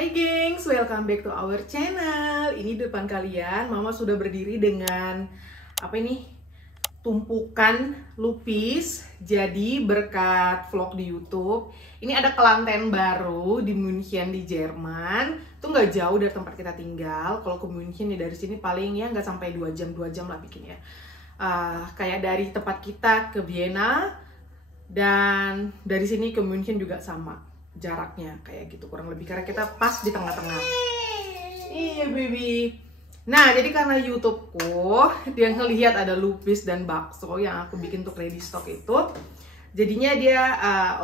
Hai gengs, welcome back to our channel. Ini di depan kalian, Mama sudah berdiri dengan apa ini? Tumpukan lupis. Jadi berkat vlog di YouTube, ini ada kelanten baru di München di Jerman. Itu nggak jauh dari tempat kita tinggal. Kalau ke München ya dari sini paling ya nggak sampai 2 jam lah bikinnya. Kayak dari tempat kita ke Vienna dan dari sini ke München juga sama jaraknya kayak gitu kurang lebih karena kita pas di tengah-tengah. Iya baby. Nah jadi karena YouTubeku dia ngelihat ada lupis dan bakso yang aku bikin untuk ready stock itu, jadinya dia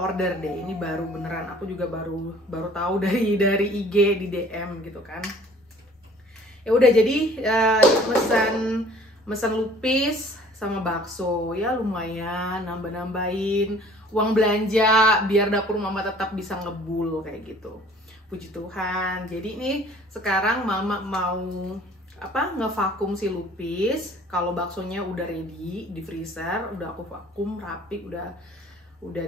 order deh. Ini baru beneran, aku juga baru tahu dari IG di DM gitu kan. Ya udah jadi mesen lupis sama bakso ya lumayan nambah-nambahin uang belanja biar dapur Mama tetap bisa ngebul kayak gitu. Puji Tuhan. Jadi ini sekarang Mama mau ngevakum si lupis. Kalau baksonya udah ready di freezer, udah aku vakum rapi, udah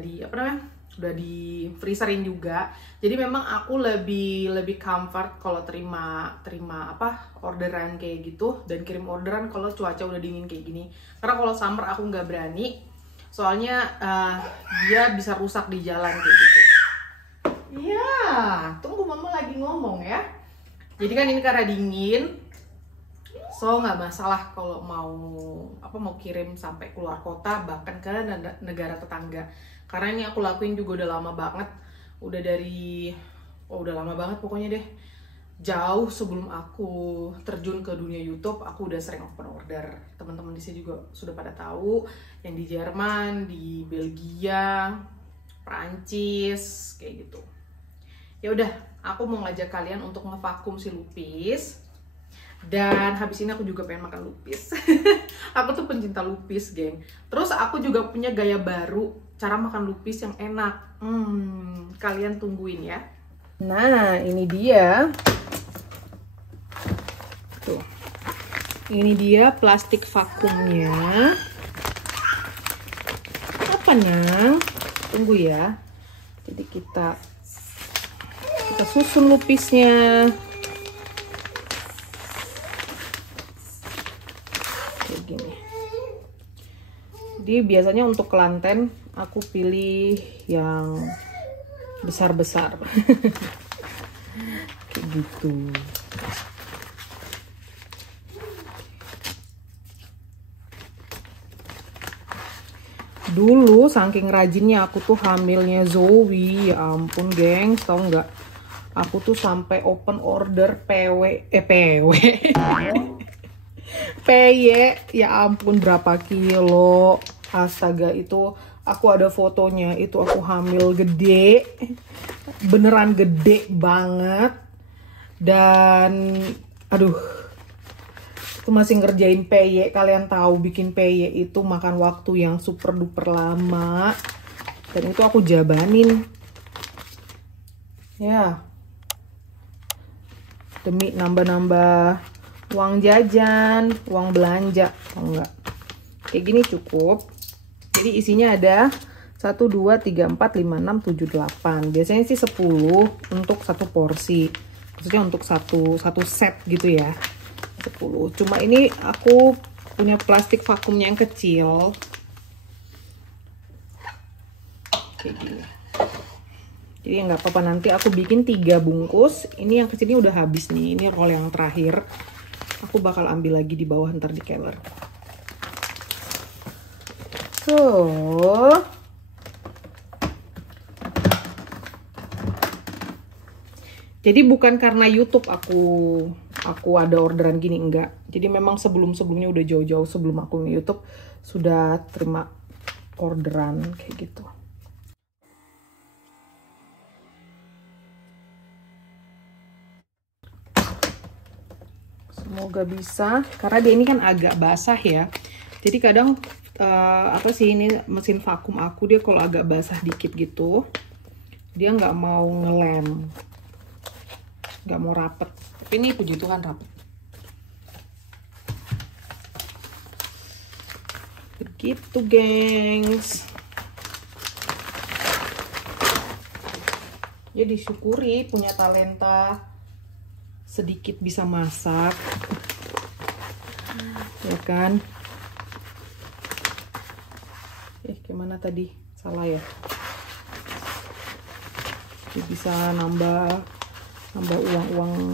di freezerin juga. Jadi memang aku lebih comfort kalau terima orderan kayak gitu dan kirim orderan kalau cuaca udah dingin kayak gini. Karena kalau summer aku nggak berani. Soalnya dia bisa rusak di jalan kayak gitu. Iya, tunggu Mama lagi ngomong ya. Jadi kan ini karena dingin, so nggak masalah kalau mau kirim sampai keluar kota bahkan ke negara tetangga. Karena ini aku lakuin juga udah lama banget, udah lama banget pokoknya deh. Jauh sebelum aku terjun ke dunia YouTube, aku udah sering open order. Teman-teman di sini juga sudah pada tahu, yang di Jerman, di Belgia, Prancis, kayak gitu. Ya udah, aku mau ngajak kalian untuk ngevakum si lupis. Dan habis ini aku juga pengen makan lupis. Aku tuh pencinta lupis, geng. Terus aku juga punya gaya baru cara makan lupis yang enak. Kalian tungguin ya. Nah, ini dia. Tuh. Ini dia plastik vakumnya. Apanya? Tunggu ya. Jadi kita susun lupisnya. Kayak gini. Jadi biasanya untuk kelanten aku pilih yang besar-besar. Kayak gitu. Dulu saking rajinnya aku tuh hamilnya Zoe, ya ampun gengs, tau nggak? Aku tuh sampai open order PY, ya ampun berapa kilo, astaga itu aku ada fotonya, itu aku hamil gede, beneran gede banget, dan aduh. Itu masih ngerjain PY. Kalian tahu bikin PY itu makan waktu yang super duper lama, dan itu aku jabanin ya demi nambah-nambah uang jajan, uang belanja. Enggak kayak gini cukup. Jadi isinya ada 1, 2, 3, 4, 5, 6, 7, 8. Biasanya sih 10 untuk satu porsi, maksudnya untuk satu set gitu ya, 10. Cuma ini aku punya plastik vakumnya yang kecil kayak gini. Jadi nggak apa-apa, nanti aku bikin 3 bungkus. Ini yang kecil ini udah habis nih. Ini roll yang terakhir. Aku bakal ambil lagi di bawah ntar di keller. So jadi bukan karena YouTube aku ada orderan gini, enggak. Jadi memang sebelumnya udah jauh-jauh sebelum aku nge-YouTube sudah terima orderan kayak gitu. Semoga bisa, karena dia ini kan agak basah ya. Jadi kadang ini mesin vakum aku dia kalau agak basah dikit gitu, dia nggak mau ngelem, nggak mau rapet. Tapi ini puji Tuhan rapet. Begitu gengs. Ya disyukuri punya talenta sedikit bisa masak. Ya kan? Gimana tadi? Salah ya? Jadi bisa nambah uang-uang,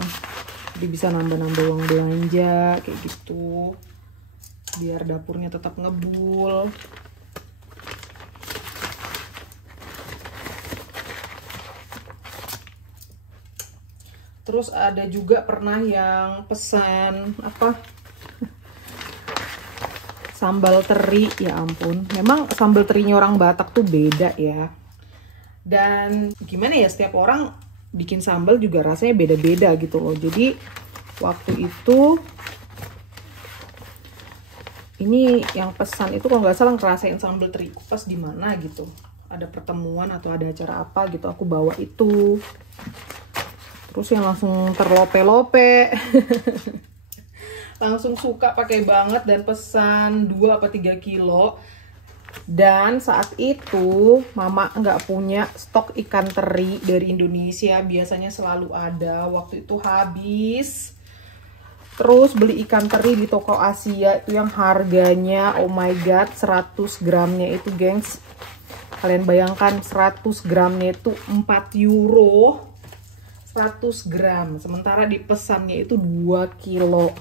jadi bisa nambah uang belanja kayak gitu. Biar dapurnya tetap ngebul. Terus ada juga pernah yang pesan apa? Sambal teri, ya ampun. Memang sambal terinya orang Batak tuh beda ya. Dan gimana ya, setiap orang bikin sambal juga rasanya beda-beda gitu loh. Jadi waktu itu ini yang pesan itu kalau nggak salah ngerasain sambal teri pas di mana gitu. Ada pertemuan atau ada acara apa gitu, aku bawa itu. Terus yang langsung terlope-lope. Langsung suka pakai banget dan pesan 2 apa 3 kilo. Dan saat itu mama nggak punya stok ikan teri dari Indonesia. Biasanya selalu ada, waktu itu habis. Terus beli ikan teri di toko Asia itu yang harganya oh my god 100 gramnya itu gengs. Kalian bayangkan 100 gramnya itu 4 euro. 100 gram, sementara di pesannya itu 2 kilo.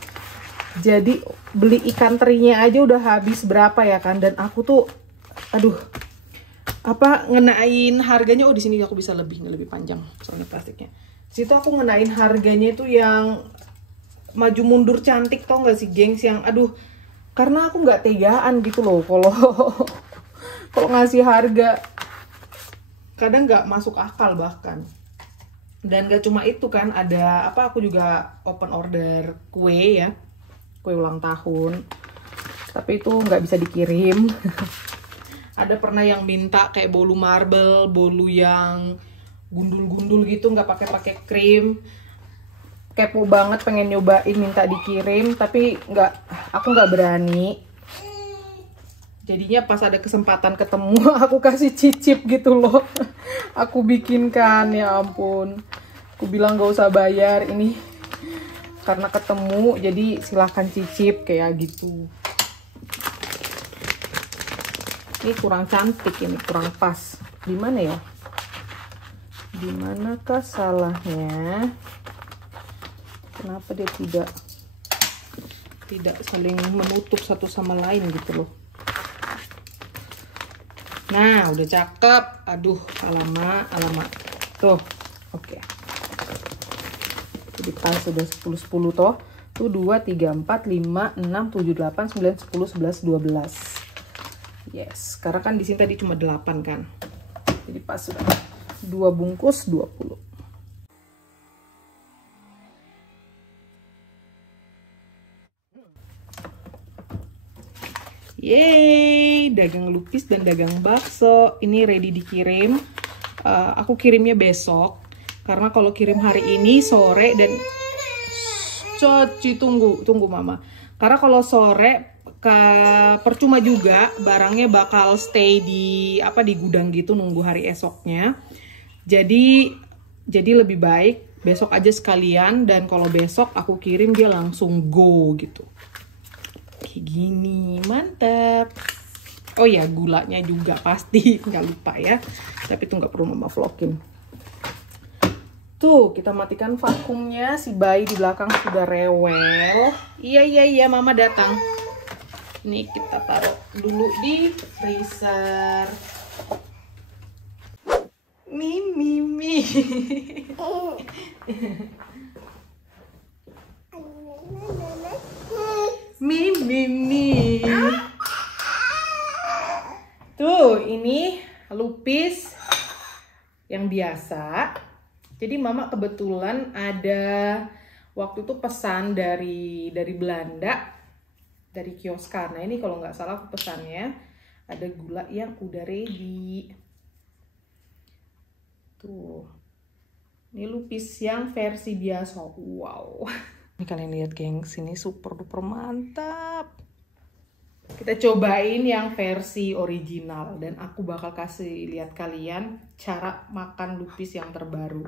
Jadi beli ikan terinya aja udah habis berapa ya kan. Dan aku tuh aduh, apa ngenain harganya. Oh, di sini aku bisa lebih panjang soalnya plastiknya. Di situ aku ngenain harganya itu yang maju mundur cantik, tau gak sih gengs, yang aduh, karena aku nggak tegaan gitu loh kalau ngasih harga. Kadang nggak masuk akal bahkan. Dan gak cuma itu kan, ada apa, aku juga open order kue ya, kue ulang tahun, tapi itu nggak bisa dikirim. Ada pernah yang minta kayak bolu marble, bolu yang gundul-gundul gitu, nggak pakai krim. Kepo banget pengen nyobain, minta dikirim, tapi aku nggak berani. Jadinya pas ada kesempatan ketemu, aku kasih cicip gitu loh. Aku bikinkan, ya ampun. Aku bilang gak usah bayar, ini karena ketemu, jadi silahkan cicip kayak gitu. Ini kurang cantik, ini kurang pas. Gimana ya? Dimanakah salahnya? Kenapa dia tidak saling menutup satu sama lain gitu loh. Nah, udah cakep. Aduh, alamak. Tuh, oke. Jadi pas sudah 10 toh. Tuh 2, 3, 4, 5, 6, 7, 8, 9, 10, 11, 12. Yes, karena kan di sini tadi cuma 8 kan. Jadi pas sudah 2 bungkus 20. Yeay, dagang lupis dan dagang bakso ini ready dikirim. Aku kirimnya besok karena kalau kirim hari ini sore dan Coci tunggu mama. Karena kalau sore percuma juga, barangnya bakal stay di gudang gitu nunggu hari esoknya. Jadi lebih baik besok aja sekalian, dan kalau besok aku kirim dia langsung go gitu. Kayak gini, mantap. Oh ya, gulanya juga pasti nggak lupa ya, tapi itu nggak perlu mama vlogin. Tuh, kita matikan vakumnya, si bayi di belakang sudah rewel. Iya mama datang. Nih kita taruh dulu di freezer. Mimi. Mimi. Tuh, ini lupis yang biasa. Jadi mama kebetulan ada waktu itu pesan dari Belanda, dari Kioska. Nah ini kalau nggak salah aku pesannya ada gula yang udah ready. Tuh, ini lupis yang versi biasa. Wow. Ini kalian lihat gengs, ini super duper mantap. Kita cobain yang versi original dan aku bakal kasih lihat kalian cara makan lupis yang terbaru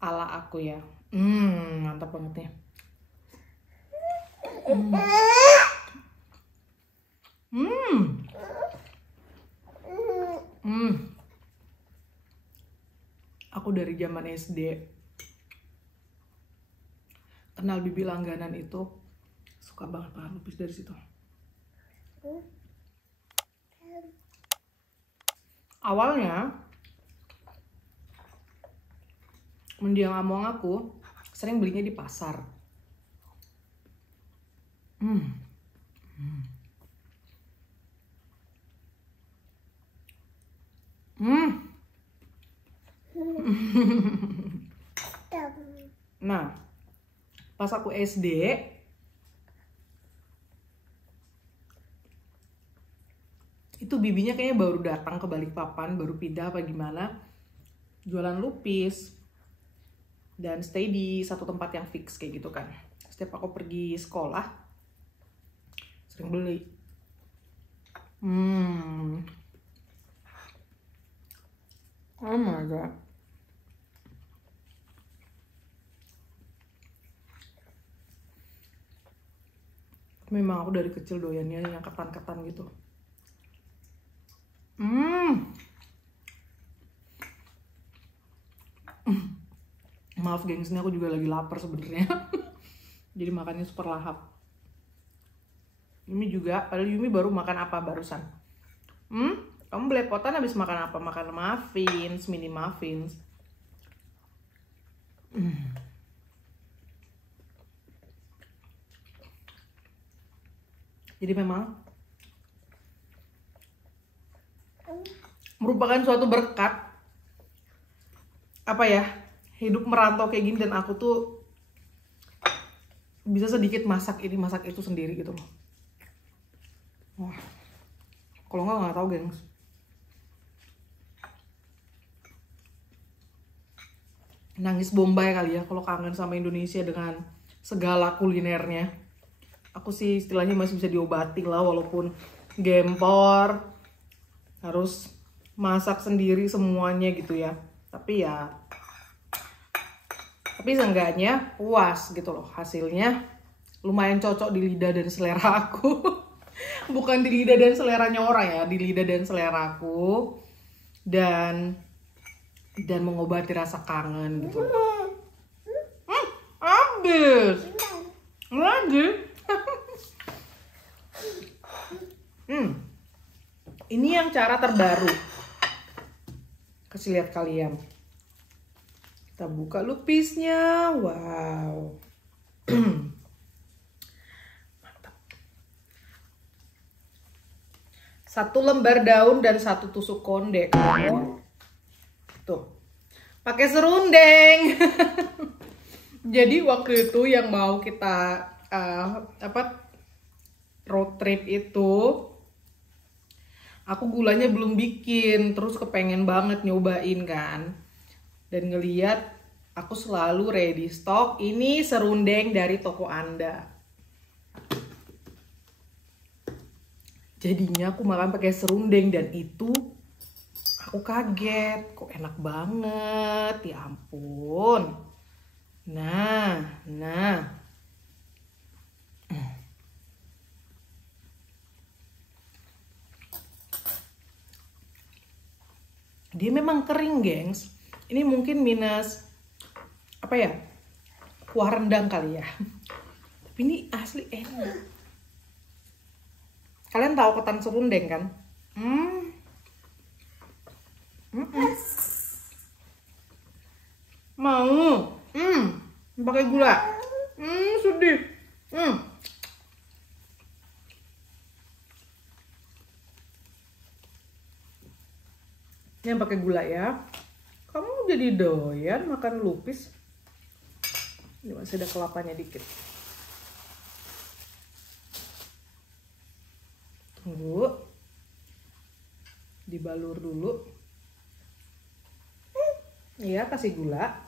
ala aku ya. Mantap banget nih. Aku dari zaman SD kenal Bibi langganan itu, suka banget makan lupis dari situ. Awalnya mendiang among aku sering belinya di pasar. Nah, pas aku SD itu bibinya kayaknya baru datang ke Balikpapan, baru pindah apa gimana, jualan lupis dan stay di satu tempat yang fix kayak gitu kan. Setiap aku pergi sekolah sering beli. Oh my god. Memang aku dari kecil doyannya yang ketan-ketan gitu. Maaf gengs, ini aku juga lagi lapar sebenarnya. Jadi makannya super lahap. Yumi juga, padahal Yumi baru makan apa barusan? Kamu belepotan habis makan apa? Makan muffins, mini muffins. Jadi memang merupakan suatu berkat apa ya, hidup merantau kayak gini, dan aku tuh bisa sedikit masak ini masak itu sendiri gitu loh. Wah, kalau nggak tahu gengs. Nangis Bombay kali ya kalau kangen sama Indonesia dengan segala kulinernya. Aku sih istilahnya masih bisa diobati lah, walaupun gempor, harus masak sendiri semuanya gitu ya. Tapi seenggaknya puas gitu loh, hasilnya lumayan cocok di lidah dan selera aku. Bukan di lidah dan seleranya orang ya, di lidah dan selera aku, dan mengobati rasa kangen gitu. Habis lagi. Ini yang cara terbaru. Kasih lihat kalian. Kita buka lupisnya. Wow. Mantap. 1 lembar daun dan 1 tusuk konde. Tuh. Pakai serundeng. Jadi waktu itu yang mau kita road trip itu, aku gulanya belum bikin, terus kepengen banget nyobain kan, dan ngeliat aku selalu ready stock ini serundeng dari toko Anda. Jadinya aku makan pakai serundeng, dan itu aku kaget, kok enak banget, ya ampun. Nah. Dia memang kering, gengs. Ini mungkin minus apa ya? Kuah rendang kali ya. Tapi ini asli enak. Kalian tahu ketan serundeng kan? Mau? Pakai gula. Sedih. Yang pakai gula ya. Kamu jadi doyan makan lupis. Ini masih ada kelapanya dikit. Tunggu. Dibalur dulu. Iya, kasih gula.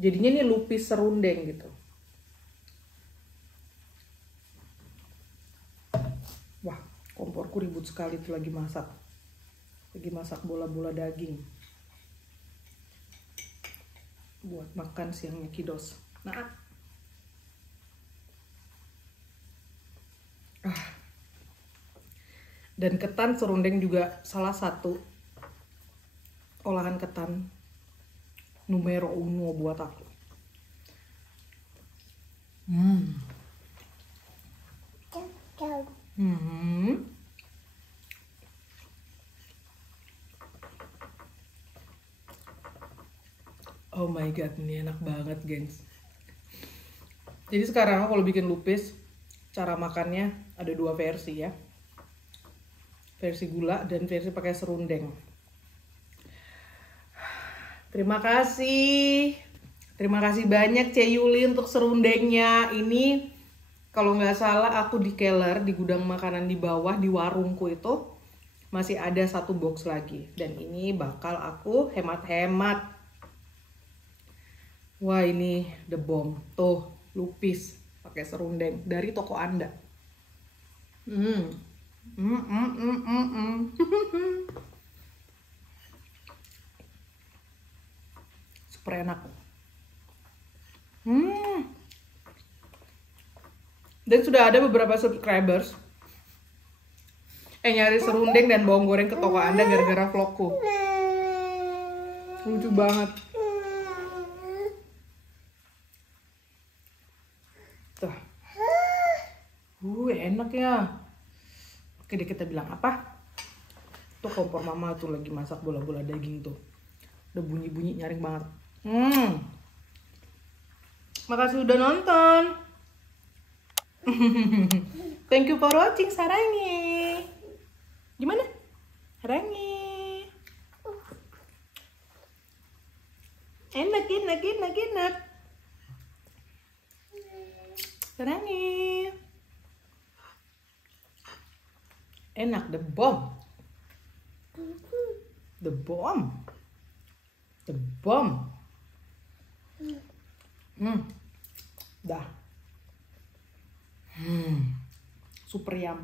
Jadinya ini lupis serundeng gitu. Komporku ribut sekali tuh lagi masak. Lagi masak bola-bola daging. Buat makan siangnya kiddos. Nah. Dan ketan serundeng juga salah satu olahan ketan numero uno buat aku. Oh my god, ini enak banget, gengs. Jadi sekarang kalau bikin lupis, cara makannya ada 2 versi ya. Versi gula dan versi pakai serundeng. Terima kasih. Terima kasih banyak Ce Yuli untuk serundengnya. Ini kalau nggak salah aku di Keller, di gudang makanan di bawah, di warungku itu masih ada 1 box lagi. Dan ini bakal aku hemat-hemat. Wah, ini the bomb. Tuh, lupis pakai serundeng dari toko Anda. Super enak. Dan sudah ada beberapa subscribers nyari serundeng dan bawang goreng ke toko Anda gara-gara vlogku. Lucu banget. Tuh. Enak ya. Oke deh, kita bilang apa? Tuh kompor mama tuh lagi masak bola-bola daging tuh. Udah bunyi-bunyi nyaring banget. Makasih udah nonton. Thank you for watching, sarangi. Gimana? Sarangi. Enak. Sarangi. Enak, the bomb. The bomb. The bomb. Dah. Super yum.